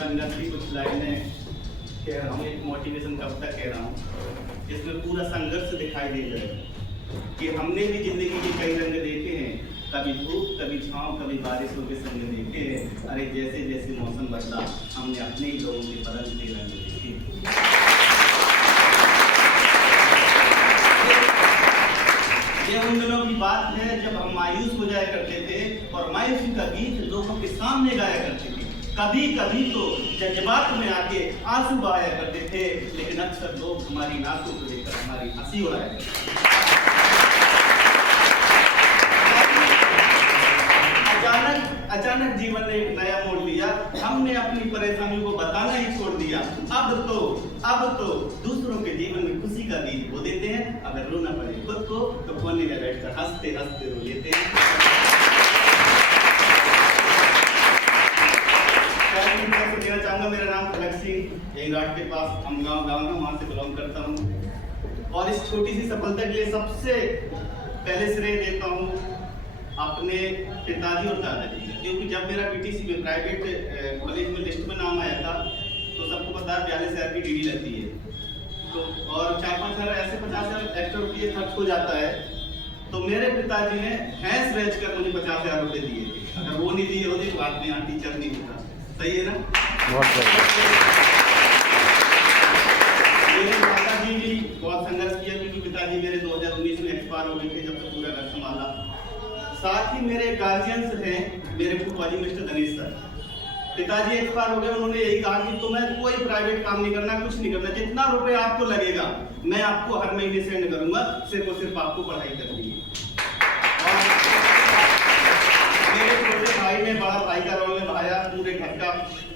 संगत की कुछ लाइनें कह रहा हूँ, एक मोटिवेशन कविता कह रहा हूँ, जिसमें पूरा संघर्ष दिखाई दे रहा है कि हमने भी जिंदगी के कई रंग देखे हैं, कभी धूप, कभी छाँव, कभी बारिशों के संग देखे हैं। अरे जैसे जैसे मौसम बदला, हमने अपने ही लोगों के बदलते रंग देखे। ये उन दिनों की बात है जब हम मायूस हो जाया करते थे और मायूसी का गीत लोगों के सामने गाया करते थे। कभी कभी तो जज्बात में आके आंसू बहाया करते थे, लेकिन अक्सर लोग हमारी नाकों को लेकर हमारी हंसी उड़ाया करते थे। अचानक जीवन ने एक नया मोड़ लिया, हमने अपनी परेशानियों को बताना ही छोड़ दिया। अब तो दूसरों के जीवन में खुशी का गीत वो देते हैं। अगर रोना पड़े खुद को तो कोने में बैठकर हंसते हंसते रो लेते हैं। देना चाहूंगा, मेरा नाम फलक सिंह, यही राट के पास अमगांव गाँव है, वहां से बिलोंग करता हूँ। और इस छोटी सी सफलता के लिए सबसे पहले श्रेय देता हूँ अपने पिताजी और दादाजी का, क्योंकि जब मेरा बीटीसी में प्राइवेट कॉलेज में लिस्ट में नाम आया था तो सबको पता है 42,000 की डिग्री लगती है, तो और 4-5 हज़ार ऐसे 50,000 एक्स्ट्रा रुपये खर्च हो जाता है। तो मेरे पिताजी ने भैंस बेचकर मुझे 50,000 रुपये दिए थे। अगर वो नहीं दिए होते तो बाद में यहाँ टीचर नहीं होता। सही है ना? मेरे माताजी भी बहुत संघर्ष किया, क्योंकि पिताजी मेरे 2019 में एक्सपायर हो गए थे जब तक पूरा घर संभाला। साथ ही मेरे गार्जियंस हैं, मेरे फूफा जी मिस्टर धनेश सर। पिताजी एक्सपायर हो गए, उन्होंने यही कहा कि तुम्हें कोई प्राइवेट काम नहीं करना, कुछ नहीं करना, जितना रुपए आपको लगेगा मैं आपको हर महीने सेंड करूंगा, सिर्फ और सिर्फ आपको पढ़ाई करनी है। मेरे छोटे भाई ने बड़ा भाई का रोल निभाया, पूरे घर का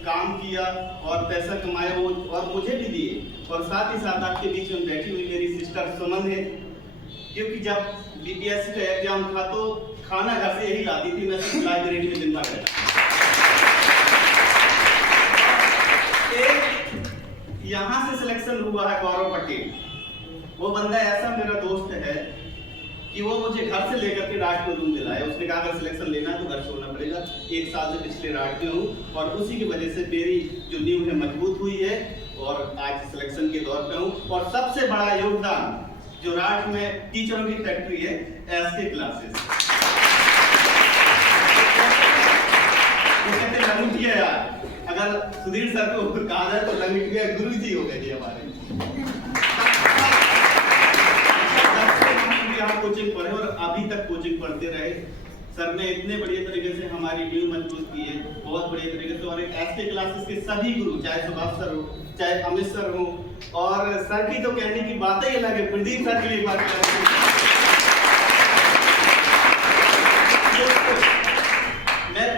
काम किया और पैसा कमाया वो, और मुझे भी दिए। और साथ ही साथ आपके बीच में बैठी हुई मेरी सिस्टर सुमन है, क्योंकि जब बीपीएससी का एग्जाम था तो खाना घर से यही लाती थी, मैं सिर्फ लाइब्रेरी में दिन भर रहता। यहाँ से सिलेक्शन हुआ है गौरव पटेल, वो बंदा ऐसा मेरा दोस्त है कि वो मुझे घर से लेकर के रात में रूम दिलाया। उसने कहा अगर सिलेक्शन लेना है तो घर छोड़ना पड़ेगा। 1 साल से पिछले रात में हूँ और उसी की वजह से मेरी जो नींव है मजबूत हुई है और आज सिलेक्शन के दौर पे हूँ। और सबसे बड़ा योगदान जो रात में टीचरों की फैक्ट्री है, एसके क्लासेस। लंगटिया यार, अगर सुधीर सर को कहा जाए तो लंगटिया गुरु जी हो गए हमारे। कोचिंग पढ़े और अभी तक कोचिंग पढ़ते रहे। सर ने इतने बढ़िया तरीके से हमारी नींव मजबूत की है, बहुत बढ़िया तरीके से। और एक एसके क्लासेस के सभी गुरु, चाहे सुभाष सर हो, चाहे अमित सर हो, और सर की तो कहने की बात ही अलग है। प्रदीप सर की बात मैं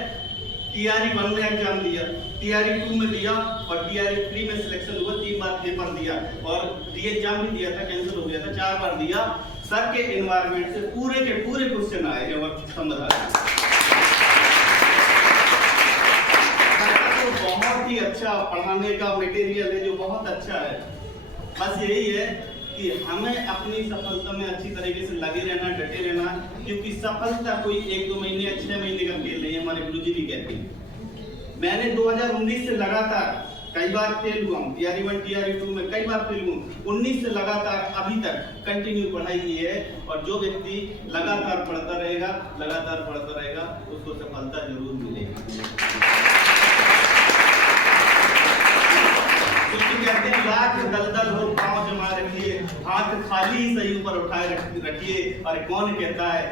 टीआरई 1 में एग्जाम दिया, टीआरई 2 में दिया और टीआरई 3 में सिलेक्शन हुआ। 3 बार पेपर दिया और री एग्जाम भी दिया था, कैंसिल हो गया था। 4 बार दिया। सर के एनवायरनमेंट से पूरे के पूरे क्वेश्चन आए हैं और समाधान तो बहुत ही अच्छा पढ़ाने का मटेरियल है, जो बहुत अच्छा है। बस यही है कि हमें अपनी सफलता में अच्छी तरीके से लगे रहना, डटे रहना, क्योंकि सफलता कोई 1-2 महीने या 6 महीने का खेल नहीं है। हमारे गुरुजी भी कहते हैं। मैंने 2019 से लगातार कई बार फेल हुआ हूँ, टीआरई 1 टीआरई 2 में कई बार फेल हुआ। 19 से लगातार अभी तक कंटिन्यू पढ़ाई की है। और जो व्यक्ति लगातार पढ़ता रहेगा उसको सफलता जरूर मिलेगी। कहते हैं लाख दलदल हो पांव जमा रखिए, हाथ खाली ही सही ऊपर उठाए रखिए। और कौन कहता है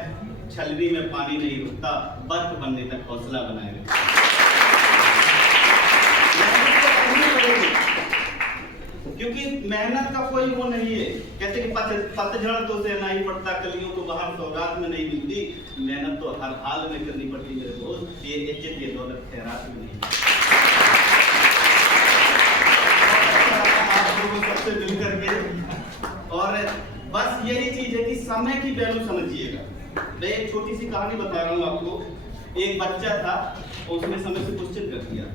छलनी में पानी नहीं रुकता, बर्फ बनने तक हौसला बनाए रखिए। क्योंकि मेहनत का कोई वो नहीं है। कहते कि पतझड़ तो सहना ही पड़ता, कलियों को बाहर सौगात में नहीं मिलती। मेहनत तो हर हाल में करनी पड़ती मेरे दोस्त। ये इज्जत, ये दौलत खैरात में नहीं। आप लोगों सबसे मिल करके, और बस यही चीज है कि समय की वैल्यू समझिएगा। मैं एक छोटी सी कहानी बता रहा हूँ आपको। एक बच्चा था, उसने समय से क्वेश्चन कर दिया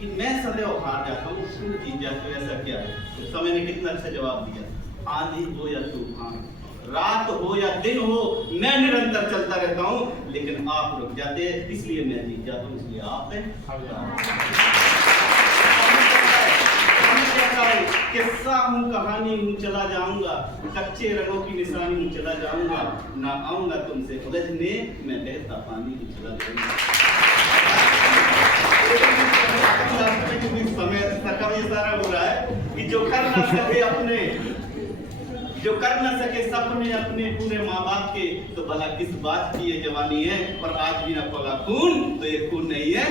कि मैं सदैव हार जाता हूँ, तुम जीत जाते हो, ऐसा क्या है? तो समय ने कितना अच्छा जवाब दिया। आंधी हो या तूफान, रात हो या दिन हो, मैं निरंतर चलता रहता हूँ, लेकिन आप रुक जाते हैं, इसलिए मैं जीत जाता हूँ, इसलिए आप किस्सा हूँ, कहानी हूँ, चला जाऊंगा, कच्चे रंगों की निशानी हूँ, चला जाऊंगा, ना आऊंगा तुमसे उलझने, मैं बहता पानी हूँ, चला जाऊंगा। समय सरकम ये सारा हो रहा है कि जो कर ना सके सपने अपने पूरे माँ बाप के, तो भला किस बात की ये जवानी है, पर आज भी ना पगा खून, तो ये खून नहीं है।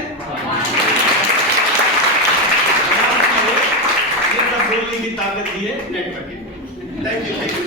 ये सब बोलने की ताकत दी है नेटवर्किंग। Thank you.